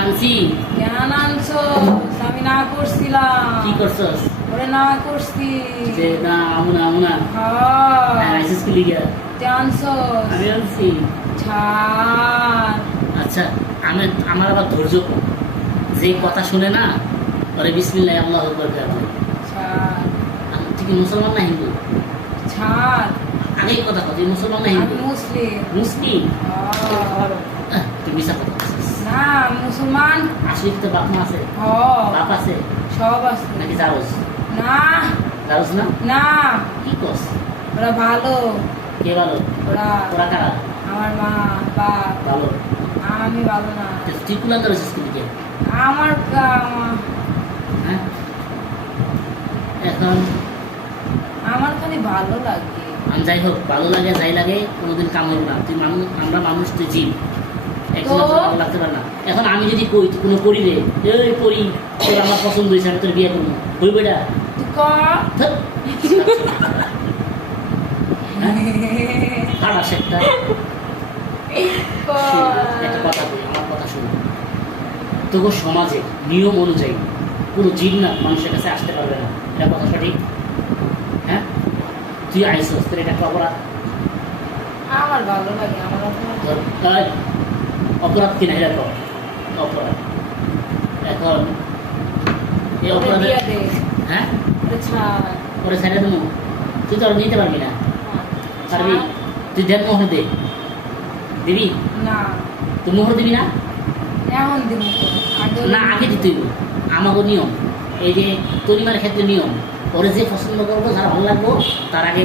আনছি কেন আনছস? আমি না করছিলাম। কি করছস? ওরে না করছি। যে না আমুনা হ্যাঁ আইসিস কি লিগা তুই আনছস। আমি আনছি। ছাড়। আচ্ছা আমার আবার ধৈর্য কম, যে কথা শুনে না ওরে বিসমিল্লাহ আল্লাহু আকবার বলে। ছাড় তুই কি মুসলমান না হিন্দু? ছাড়। আগে কথা কথা মুসলমান না আমি হিন্দু? মুসলিম। মুসলিম? হ্যাঁ। তুই মিশা কথা বলছিস। না মুসলমান। আসলে কি তোর বাপ মা আছে? বাপ আছে সব আছে। নাকি জারজ? না জারজ না? না কি করছ? ওরা ভালো। কে ভালো? ওরা ওরা কারা? আমার মা বাপ। ভালো। আমি ভালো না। তুই কুলা করেছিস কি লিগে? আমার হ্যাঁ এখন আমার খালি ভালো লাগে। যাই হোক, ভালো লাগে যাই লাগে কোনোদিন কাম হইব না। তুই মানুষ, আমরা মানুষ, তুই জীব, একজন তো? ভালো লাগতে পারে না। এখন আমি যদি কই তুই কোনো করি রে, এই করি তোর আমার পছন্দ হয়েছে আমি তোর বিয়ে করবো, হইব এটা? তুই কর। ধ্যাৎ। খারাপ একটা একটা কথা বলি, আমার কথা শুনো। তবু সমাজে নিয়ম অনুযায়ী কোনো জীব না মানুষের কাছে আসতে পারবে না, এটা কথা সঠিক? হ্যাঁ তুই আইসস, তোর এটা একটা অপরাধ। আমার ভালো লাগে আমার অপরাধ। এই, অপরাধ কিনা এটা কর, অপরাধ। এখন এই ওরে অপরাধে বিয়ে দে। হ্যাঁ ওরে ছাড়। ওরে ছেড়ে দেবো, তুই তো আর নিতে পারবি না। পারবি? তুই দেন মোহর দে, দিবি? না তুই মোহর দিবি না? এখন দিব না আগে দিতে হইব। আমাকে নিয়ম এই যে তরিমার ক্ষেত্রে নিয়ম, ওরে যে পছন্দ করবো যারা ভালো লাগবো তার আগে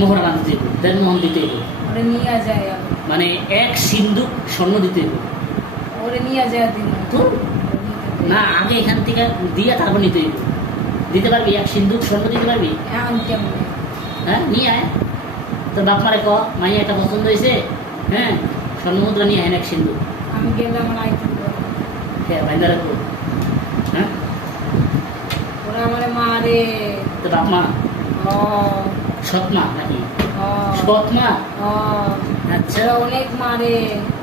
মোহরা বাঁধতে হইব, দেন মোহন দিতে হইব। ওরে নিয়ে যায় আমি। মানে এক সিন্ধুক স্বর্ণ দিতে হইব। ওরে নিয়ে যায় দিন তো না আগে এখান থেকে দিয়ে তারপর নিতে হইব। দিতে পারবি? এক সিন্ধুক স্বর্ণ দিতে পারবি? এখন কেমন হ্যাঁ নিয়ে আয়, তোর বাপ মারে ক মাইয়া একটা পছন্দ হয়েছে, হ্যাঁ স্বর্ণ মুদ্রা নিয়ে আয় এক সিন্ধুক। আমি গেলে আমার আইতে হ্যাঁ বাইন্দা রাখবো। হ্যাঁ ওরা আমার মারে। তোর বাপ মা ও সৎ মা নাকি? ও সৎ মা? ও আচ্ছা ওরা অনেক মারে।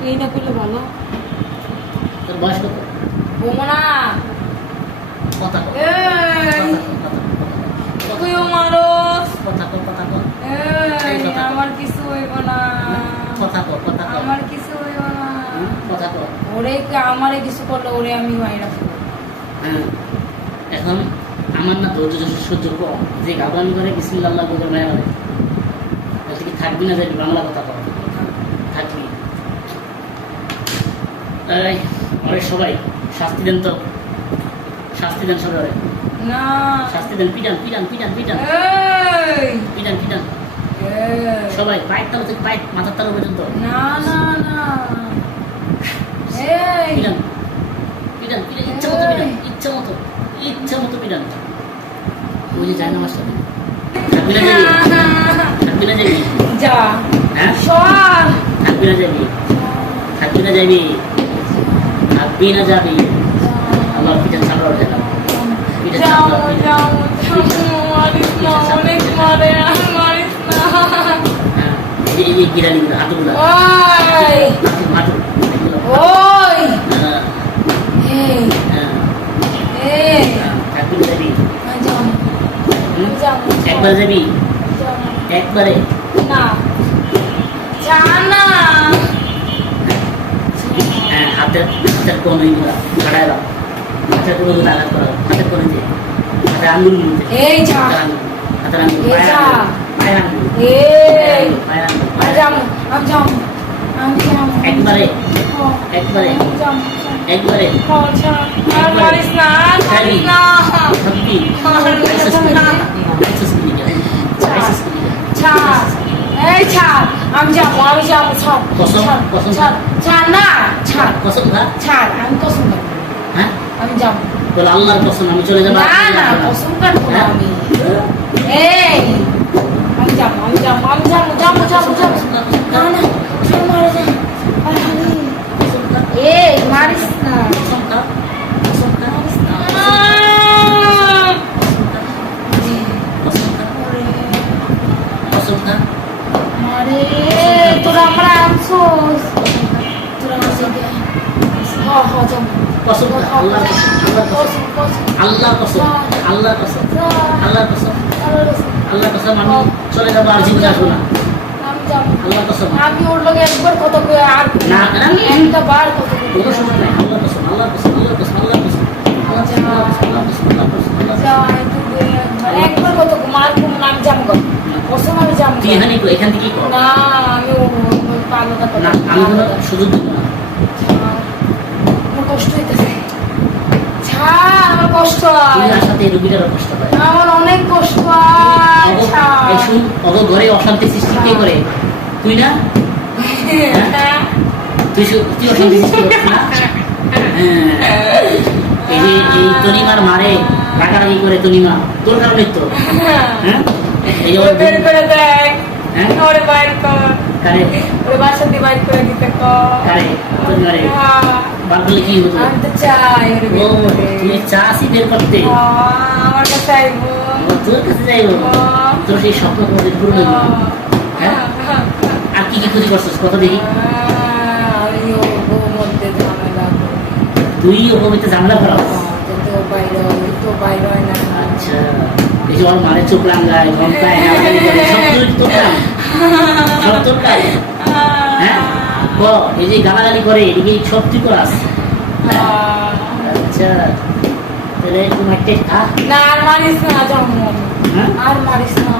এই না পেলে ভালো। তোর বয়স কত? বোমনা কথা কর, এই কথা তুইও মারস। কর। এই আমার কিছু হইব না। কথা কর। আমার কিছু হইব না। কথা কর। ওরে আমারে কিছু করলে ওরে আমি মাইরা ফেলবো। হ্যাঁ এখন আমার না ধৈর্য সহ্য কম, যে গাবরানি করে বিসমিল্লাহ আল্লাহ করে মেরে মারে। বলতে কি থাকবি না যাবি? বাংলা কথা কর। থাকবি? এই অনেক সবাই শাস্তি দেন তো, শাস্তি দেন সবাই, না শাস্তি দেন, পিটান এই সবাই, পায়ের তালু থেকে পায়ের মাথার তালু পর্যন্ত না না না এই পিটান ইচ্ছা মতো পিটান। ওই যে যায় না আমার সাথে, থাকবি না যাবি? যা হ্যাঁ সর। থাকবি না যাবি? আমার পিটান সামলাও গেলাম, পিটান যাও সামলাও। যাও মারিস না, অনেক মারে আর মারিস না। হ্যাঁ এই যে গিরালিগুলো হাঁটুগুলো, ওই হাঁটু এগুলো। ওই হ্যাঁ এই হ্যাঁ এই থাকবি না যাবি? যাও হুম? যাও একবার যাবি? একবারে? না যা না। হ্যাঁ হাতের কোন এইগুলা কাটাই দাও, হাতের কোন আঘাত করা, হাতের কোন দিয়ে, হাতের আঙ্গুল মধ্যে, এই যা হাতের আঙ্গুল, এই যা পায়ের আঙ্গুল, এই পায়ের যাও আমি যাও একবারে যাও একবারে আর মারিস না আর মারিস না। সত্যি ছাড় এই ছাড় আমি যাবো ছাড় কসম ছাড় ছাড় না ছাড় কসম খা। ছাড় আমি কসম কাটবো। হ্যাঁ আমি যাবো বল আল্লাহর কসম আমি চলে যাবো। না না কসম কাটবো না আমি। এই আমি যাবো না না ছাড় মারে যা। এই মারিস না। কসম খা, কসম খা, কসম খা। মারে তোরা আমরা আনছোস তোরা যাবো কসম করে, আল্লাহর কসম, আল্লাহর কসম, আল্লাহর কসম, আল্লাহর কসম, আল্লাহর কসম, আমি চলে যাবো আর জীবনে আসবো না। আল্লাহর কসম। আমি ওর লগে একবার কথা কই আর না, না, না। একটা বার কথা কই কোনো সময় নাই। আল্লাহর কসম, আল্লাহর কসম, আল্লাহর কসম, আল্লাহর কসম, আল্লাহর কসম, আল্লাহর কসম, আল্লাহর কসম, আল্লাহর কসম, আল্লাহর কসম। যাই তুই একবার কথা কই মার কোন নাম জাম কর কসম আমি জাম তুই এখানে এখান থেকে কর না আমি ও পালোটা কথা না, আমি কোনো সুযোগ দিব না। আমার কষ্ট হইতেছে আমার কষ্ট তুই হয় আর সাথে এই রুগীটারও কষ্ট হয়। আমার অনেক কষ্ট হয় এই শুন, ওগো ঘরে অশান্তি সৃষ্টি কে করে? তুই না? তুই তুই অশান্তি সৃষ্টি করছিস না? হ্যাঁ। এই যে এই তনিমার মারে রাগারাগি করে তনিমা, তোর কারণে তো। হ্যাঁ, এই যে ওর বের করে দেয় হ্যাঁ? ওরে বাইর কর কারে ওরে বাসা দিয়ে বাইর করে দিতে কর কারে তনিমারে বার করলে কি হতো? আমি তো চাই ওরে ও, বের করে। তুই চাষই বের করতে। আমার কাছে আইবো ও, তোর কাছে যাইব। তোর সেই স্বপ্ন কোনোদিন পূরণ হইব না। হ্যাঁ? আর কি কি ক্ষতি করছিস কথা দেখি? আমি ও মধ্যে ঝামেলা করি তুই ও কবিতে ঝামেলা করাস? তো বাইর হয় না আচ্ছা, এই যে ওর মারে চোখ রাঙ্গায়, ঘন্টায়, নাড়াচাড়ি করে, সব তুই তোর কাজ। সব তোর কাজ। হ্যাঁ? ক, এই যে গালাগালি করে, এদিকে সব তুই করাস। আচ্ছা, তাহলে তুমি একটা খা। না আর মারিস না জন্ম হ্যাঁ? আর মারিস না